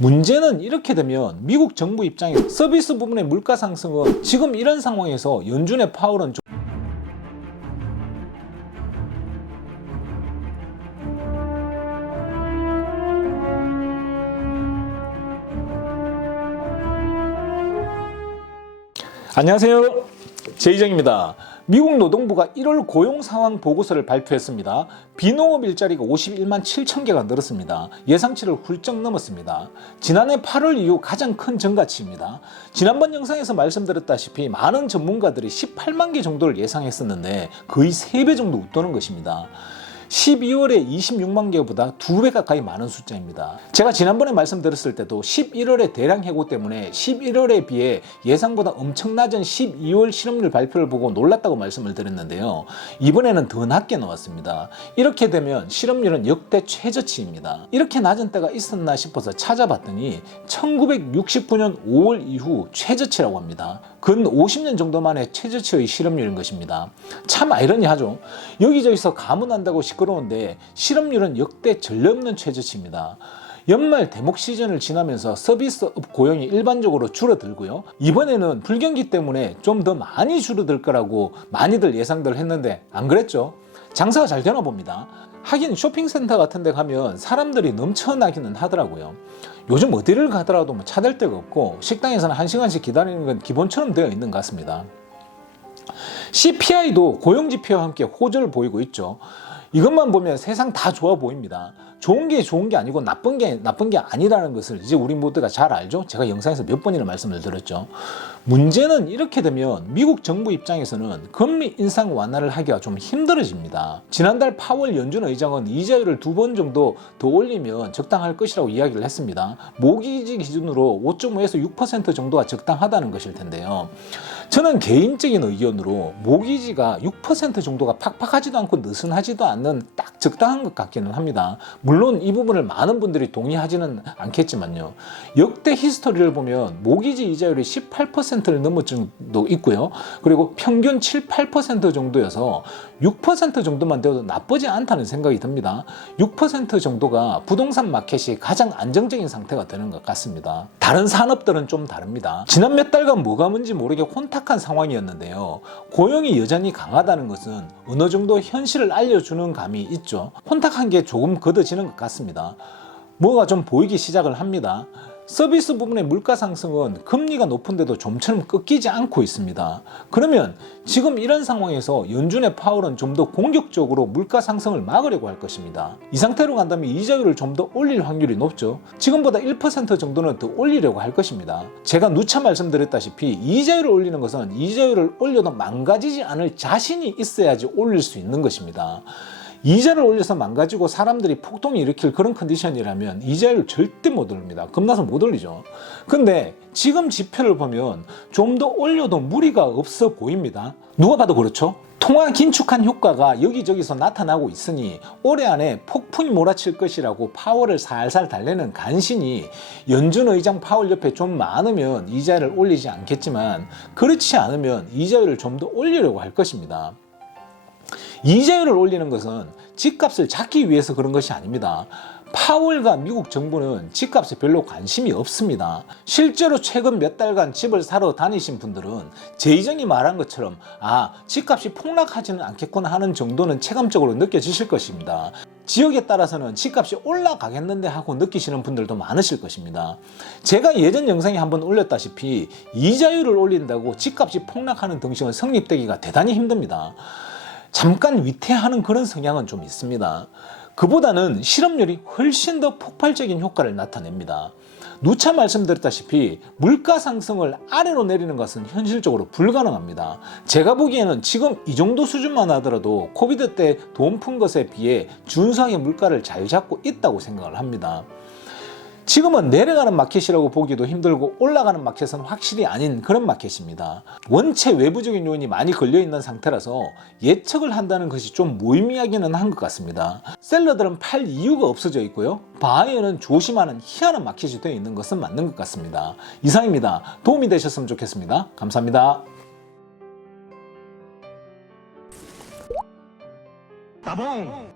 문제는 이렇게 되면 미국 정부 입장에서 서비스 부분의 물가 상승은 지금 이런 상황에서 연준의 파월은 좀 안녕하세요, 제이정입니다. 미국 노동부가 1월 고용 상황 보고서를 발표했습니다. 비농업 일자리가 51만 7천 개가 늘었습니다. 예상치를 훌쩍 넘었습니다. 지난해 8월 이후 가장 큰 증가치입니다. 지난번 영상에서 말씀드렸다시피 많은 전문가들이 18만 개 정도를 예상했었는데 거의 3배 정도 웃도는 것입니다. 12월에 26만 개보다 2배 가까이 많은 숫자입니다. 제가 지난번에 말씀드렸을 때도 11월에 대량 해고 때문에 11월에 비해 예상보다 엄청 낮은 12월 실업률 발표를 보고 놀랐다고 말씀을 드렸는데요. 이번에는 더 낮게 나왔습니다. 이렇게 되면 실업률은 역대 최저치입니다. 이렇게 낮은 때가 있었나 싶어서 찾아봤더니 1969년 5월 이후 최저치라고 합니다. 근 50년 정도 만에 최저치의 실업률인 것입니다. 참 아이러니하죠. 여기저기서 가문한다고 시끄러운데 실업률은 역대 전례없는 최저치입니다. 연말 대목 시즌을 지나면서 서비스업 고용이 일반적으로 줄어들고요. 이번에는 불경기 때문에 좀 더 많이 줄어들 거라고 많이들 예상들 했는데 안 그랬죠? 장사가 잘 되나 봅니다. 하긴 쇼핑센터 같은 데 가면 사람들이 넘쳐나기는 하더라고요. 요즘 어디를 가더라도 찾을 데가 없고 식당에서는 1시간씩 기다리는 건 기본처럼 되어 있는 것 같습니다. CPI도 고용지표와 함께 호조를 보이고 있죠. 이것만 보면 세상 다 좋아 보입니다. 좋은 게 좋은 게 아니고 나쁜 게 아니라는 것을 이제 우리 모두가 잘 알죠? 제가 영상에서 몇 번이나 말씀을 드렸죠. 문제는 이렇게 되면 미국 정부 입장에서는 금리 인상 완화를 하기가 좀 힘들어집니다. 지난달 파월 연준 의장은 이자율을 2번 정도 더 올리면 적당할 것이라고 이야기를 했습니다. 모기지 기준으로 5.5에서 6% 정도가 적당하다는 것일 텐데요. 저는 개인적인 의견으로 모기지가 6% 정도가 팍팍하지도 않고 느슨하지도 않는 딱 적당한 것 같기는 합니다. 물론 이 부분을 많은 분들이 동의하지는 않겠지만요. 역대 히스토리를 보면 모기지 이자율이 18%를 넘을 정도 있고요. 그리고 평균 7, 8% 정도여서 6% 정도만 되어도 나쁘지 않다는 생각이 듭니다. 6% 정도가 부동산 마켓이 가장 안정적인 상태가 되는 것 같습니다. 다른 산업들은 좀 다릅니다. 지난 몇 달간 뭐가 뭔지 모르게 혼탁한 상황이었는데요. 고용이 여전히 강하다는 것은 어느 정도 현실을 알려주는 감이 있죠. 혼탁한 게 조금 걷어지는 것 같습니다. 뭐가 좀 보이기 시작을 합니다. 서비스 부분의 물가 상승은 금리가 높은데도 좀처럼 꺾이지 않고 있습니다. 그러면 지금 이런 상황에서 연준의 파월은 좀 더 공격적으로 물가 상승을 막으려고 할 것입니다. 이 상태로 간다면 이자율을 좀 더 올릴 확률이 높죠. 지금보다 1% 정도는 더 올리려고 할 것입니다. 제가 누차 말씀드렸다시피 이자율을 올리는 것은 이자율을 올려도 망가지지 않을 자신이 있어야지 올릴 수 있는 것입니다. 이자를 올려서 망가지고 사람들이 폭동을 일으킬 그런 컨디션이라면 이자율을 절대 못 올립니다. 겁나서 못 올리죠. 근데 지금 지표를 보면 좀 더 올려도 무리가 없어 보입니다. 누가 봐도 그렇죠? 통화 긴축한 효과가 여기저기서 나타나고 있으니 올해 안에 폭풍이 몰아칠 것이라고 파월을 살살 달래는 간신히 연준 의장 파월 옆에 좀 많으면 이자를 올리지 않겠지만 그렇지 않으면 이자율을 좀 더 올리려고 할 것입니다. 이자율을 올리는 것은 집값을 잡기 위해서 그런 것이 아닙니다. 파월과 미국 정부는 집값에 별로 관심이 없습니다. 실제로 최근 몇 달간 집을 사러 다니신 분들은 제이정이 말한 것처럼 집값이 폭락하지는 않겠구나 하는 정도는 체감적으로 느껴지실 것입니다. 지역에 따라서는 집값이 올라가겠는데 하고 느끼시는 분들도 많으실 것입니다. 제가 예전 영상에 한번 올렸다시피 이자율을 올린다고 집값이 폭락하는 등식은 성립되기가 대단히 힘듭니다. 잠깐 위태하는 그런 성향은 좀 있습니다. 그보다는 실업률이 훨씬 더 폭발적인 효과를 나타냅니다. 누차 말씀드렸다시피 물가 상승을 아래로 내리는 것은 현실적으로 불가능합니다. 제가 보기에는 지금 이 정도 수준만 하더라도 코비드 때 돈 푼 것에 비해 준수하게 물가를 잘 잡고 있다고 생각을 합니다. 지금은 내려가는 마켓이라고 보기도 힘들고 올라가는 마켓은 확실히 아닌 그런 마켓입니다. 원체 외부적인 요인이 많이 걸려있는 상태라서 예측을 한다는 것이 좀 무의미하기는 한 것 같습니다. 셀러들은 팔 이유가 없어져 있고요. 바이어는 조심하는 희한한 마켓이 되어 있는 것은 맞는 것 같습니다. 이상입니다. 도움이 되셨으면 좋겠습니다. 감사합니다. 따봉!